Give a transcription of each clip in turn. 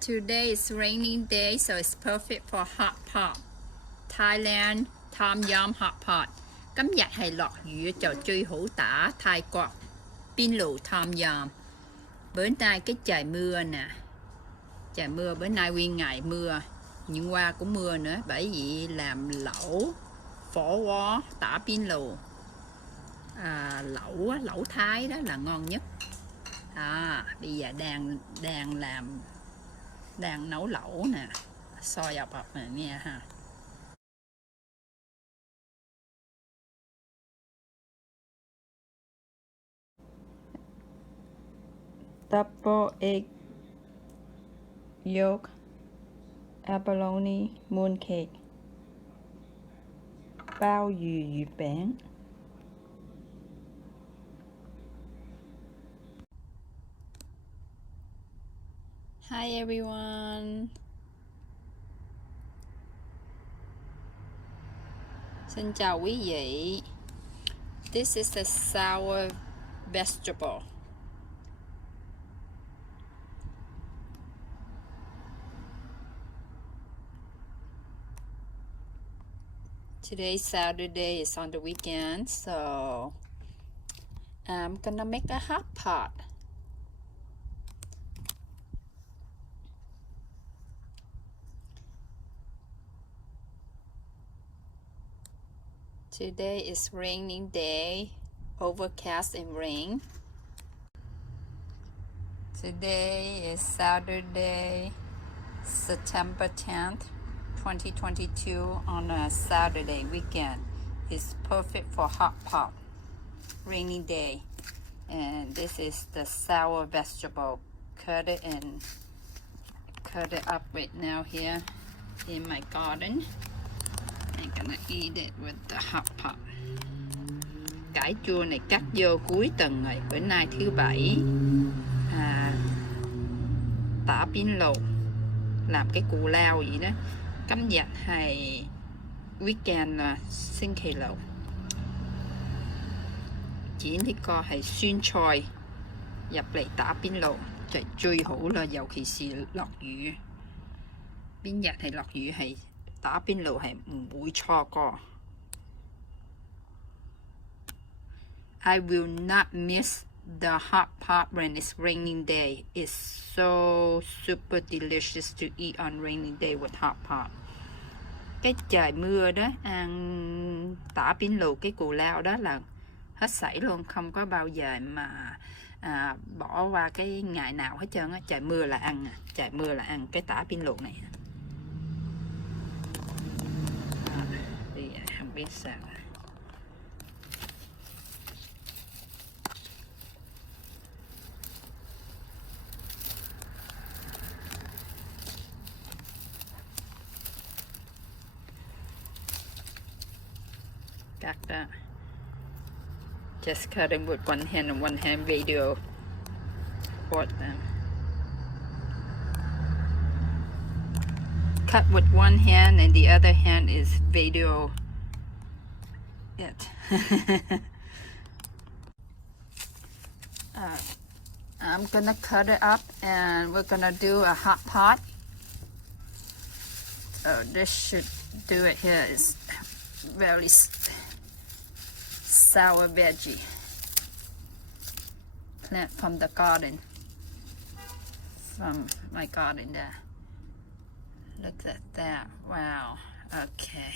Today is raining day, so it's perfect for hot pot. Thailand Tom Yum hot pot. Cấm giặt hay lọt dừa trò truy hữu tả Thái Quốc pin lù Tom Yum. Bữa nay cái trời mưa nè. Trời mưa bữa nay nguyên ngày mưa. Nhưng qua cũng mưa nữa, bởi vì làm lẩu phở quá tả pin lù. Lẩu Thái đó là ngon nhất. Bây giờ đang nấu lẩu nè, soi ập nè nha ha. Double egg yolk abalone mooncake, bao dừa bản. Hi everyone. Xin chào quý vị. This is the sour vegetable. Today's Saturday, is on the weekend, so I'm gonna make a hot pot. Today is raining day, overcast and rain. Today is Saturday, September 10th, 2022 on a Saturday weekend. It's perfect for hot pot, rainy day. And this is the sour vegetable. Cut it up right now here in my garden. I'm gonna eat it with the hot pot. Cải chua này cắt vô cuối tuần rồi, bữa nay thứ bảy. Tả pin lù, làm cái cù lao vậy đó. Cắm giặt hay weekend là星期六. Chỉ呢個係酸菜入嚟打邊爐就最好啦，尤其是落雨。邊日係落雨係打邊爐係唔會錯過。I will not miss the hot pot when it's raining day. It's so super delicious to eat on rainy day with hot pot. Cái trời mưa đó, ăn tả pin lù cái cù lao đó là hết sảy luôn, không có bao giờ mà bỏ qua cái ngày nào hết trơn á. Trời mưa là ăn, trời mưa là ăn cái tả pin lù này. Thì không biết sao. Cắt đó. Just cut them with one hand and one hand video. Support them. Cut with one hand and the other hand is video it. I'm gonna cut it up and we're gonna do a hot pot. So this should do it here. It's very sour veggie plant from the garden, from my garden there. Look at that. Wow. Okay,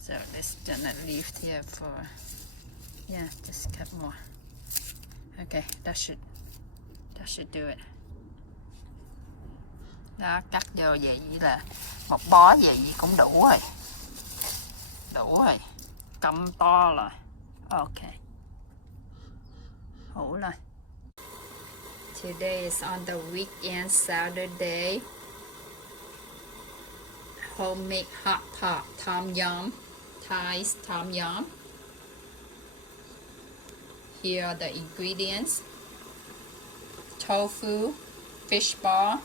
so let's gonna leave here for, yeah, just cut more. Okay, that should do it. Đó, cắt vô vậy là một bó vậy cũng đủ rồi. Đủ rồi. Cầm to rồi. Ok. Đủ rồi. Today is on the weekend, Saturday. Homemade hot pot, Tom Yum, Thai's Tom Yum. Here are the ingredients: tofu, fish ball,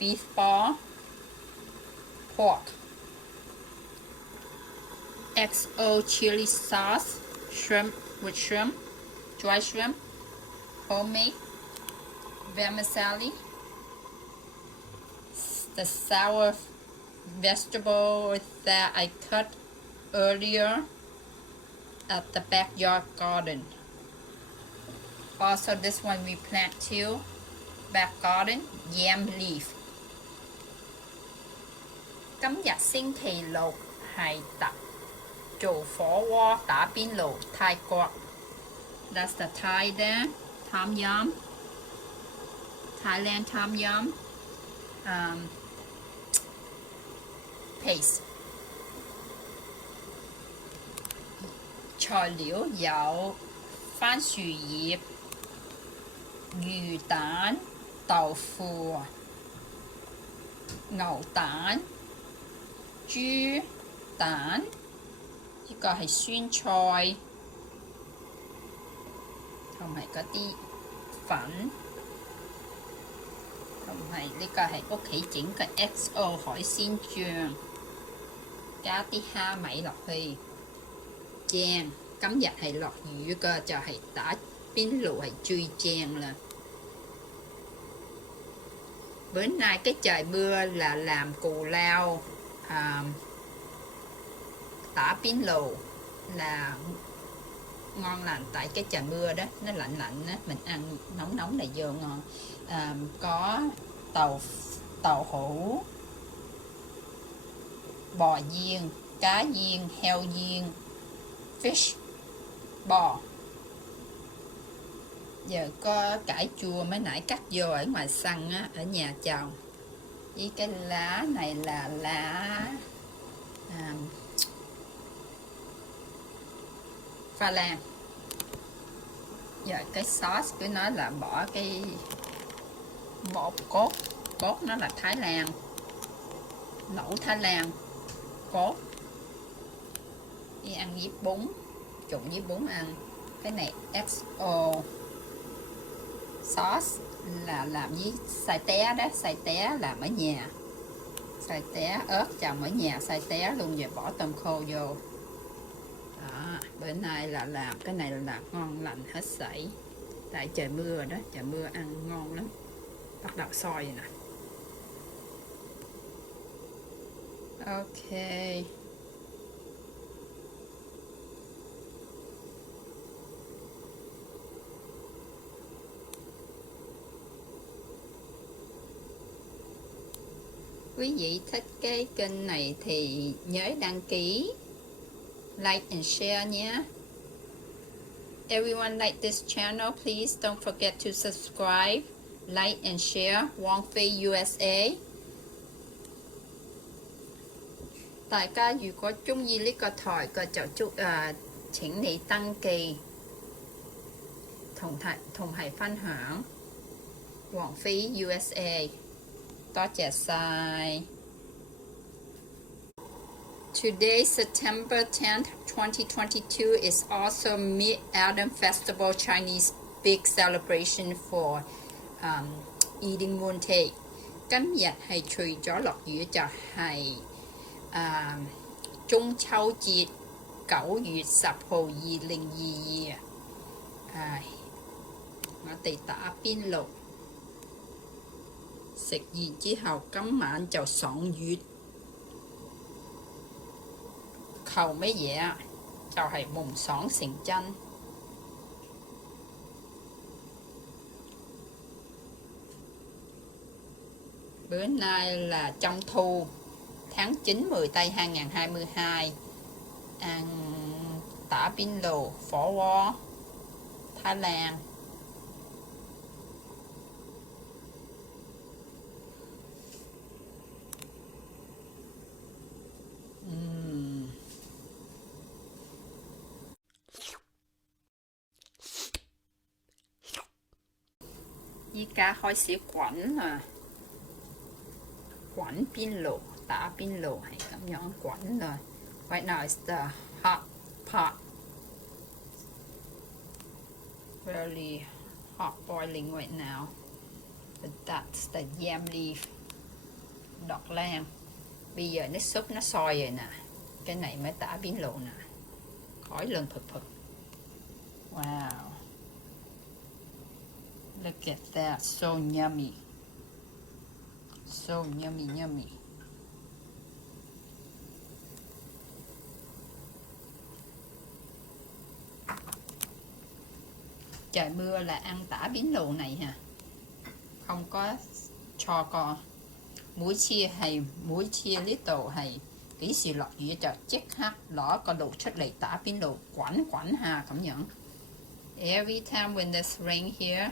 beef ball, pork, XO chili sauce, shrimp with shrimp, dry shrimp, homemade, vermicelli, the sour vegetable that I cut earlier at the backyard garden. Also, this one we plant too. Back garden, yam leaf. 今日星期六係做火鍋打邊爐泰國。That's the Thai there. Tom yum. Thailand Tom yum. Paste. 材料有番薯葉、魚蛋、豆腐、牛蛋、豬蛋，呢個係酸菜，同埋嗰啲粉，同埋呢個係屋企整嘅 XO 海鮮醬，加啲蝦米落去，正。今日係落雨㗎，就係打邊爐係最正là. Bữa nay cái trời mưa là làm cù lao tả bín lù là ngon lành, tại cái trời mưa đó nó lạnh lạnh á, mình ăn nóng nóng là vô ngon. Có tàu hũ, bò viên, cá viên, heo viên, fish, bò. Giờ có cải chua mới nãy cắt vô ở ngoài sân á, ở nhà trồng. Với cái lá này là lá pha lan. Giờ cái sauce của nó là bỏ cái bột cốt nó là Thái Lan, lẩu Thái Lan cốt, đi ăn với bún, trụng với bún ăn. Cái này XO sauce là làm với xoài té đó, xoài té làm ở nhà, xoài té ớt trồng ở nhà, xoài té luôn, rồi bỏ tôm khô vô đó. Bữa nay là làm cái này là ngon lành hết sảy, tại trời mưa đó, trời mưa ăn ngon lắm. Bắt đầu sôi rồi nè. Ok, quý vị thích cái kênh này thì nhớ đăng ký, like and share nhé. Everyone like this channel, please don't forget to subscribe, like and share. Wong Faye USA. 大家如果鍾意呢個台嘅就請你登記同係分享。王菲 USA， 多謝晒。Today, September 10th, 2022, is also Mid-Autumn Festival, Chinese big celebration for eating mooncake. 今日係除咗落雨就係中秋節9月10號2022我哋打邊爐，食完之後今晚就賞月。求乜嘢啊？就係夢想成真。Bữa nay là Trung thu tháng 9 10 tây 2022, ăn tả biên lù phở bò Thái Lan.依家開始滾啦，滾邊爐打邊爐係咁樣滾啦。Right now is the hot pot, really hot boiling right now. But that's the yam leaf, đọt lan. Bây giờ nước súp nó sôi rồi nè, cái này mới tả biên lù nè, khói lừng phực phực. Wow, look at that, so yummy. So yummy, yummy. Trời mưa là ăn tả bánh lẩu này ha. Không có cho con muối chia hay muối chia little hay kỹ sự lọt dĩa cho chết hát lỏ có đồ chất lệ tả bánh lẩu quẩn quẩn ha cảm nhận. Every time when there's rain here,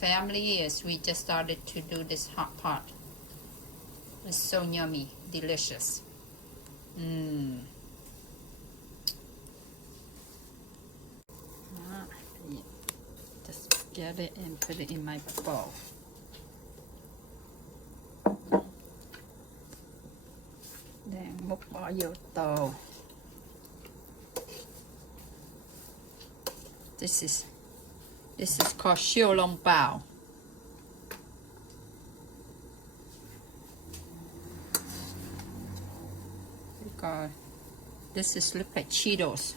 family is we just started to do this hot pot. It's so yummy, delicious. Just get it and put it in my bowl. Then múc bỏ vô tô. This is called siêu long bao. Because this is look like Cheetos.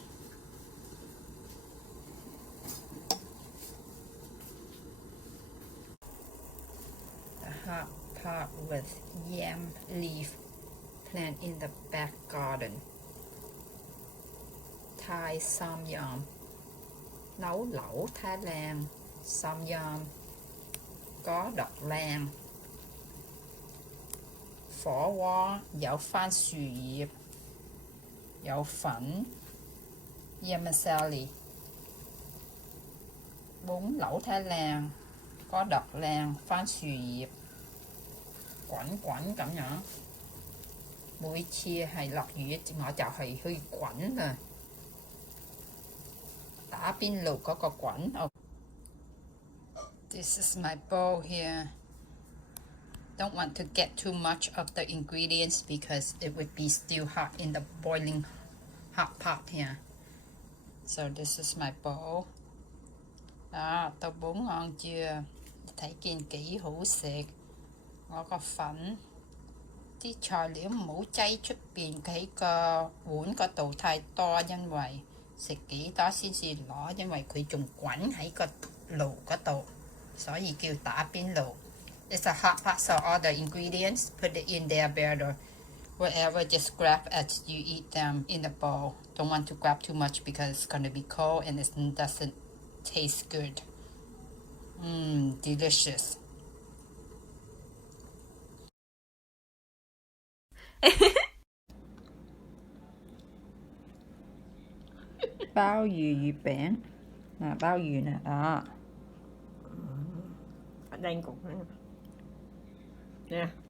The hot pot with yam leaf plant in the back garden. Thai sam yum. Nấu lẩu Thái Lan, sam yum, có đậu lan, phở hoa,有番薯葉，有粉 ，yamsali， bún lẩu Thái Lan, có đậu lan, 番薯葉，滾滾咁樣。每次係落雨，我就係去滾啊！打邊爐嗰個滾。This is my bowl here. Don't want to get too much of the ingredients because it would be still hot in the boiling hot pot here. So this is my bowl. Đó, tô bún ngon chưa? Thấy kiên kỹ hữu食. 我個粉啲材料唔好擠出邊喺個碗嗰度太多，因為食幾多先至攞，因為佢仲滾喺個爐嗰度，所以叫打邊爐。It's a hot pot, so all the ingredients, put it in there better. Whatever, just grab as you eat them in the bowl. Don't want to grab too much because it's going to be cold and it doesn't taste good. Delicious. Bao dì biển nè, bao dì nè, đó. Ở đây cũng nè.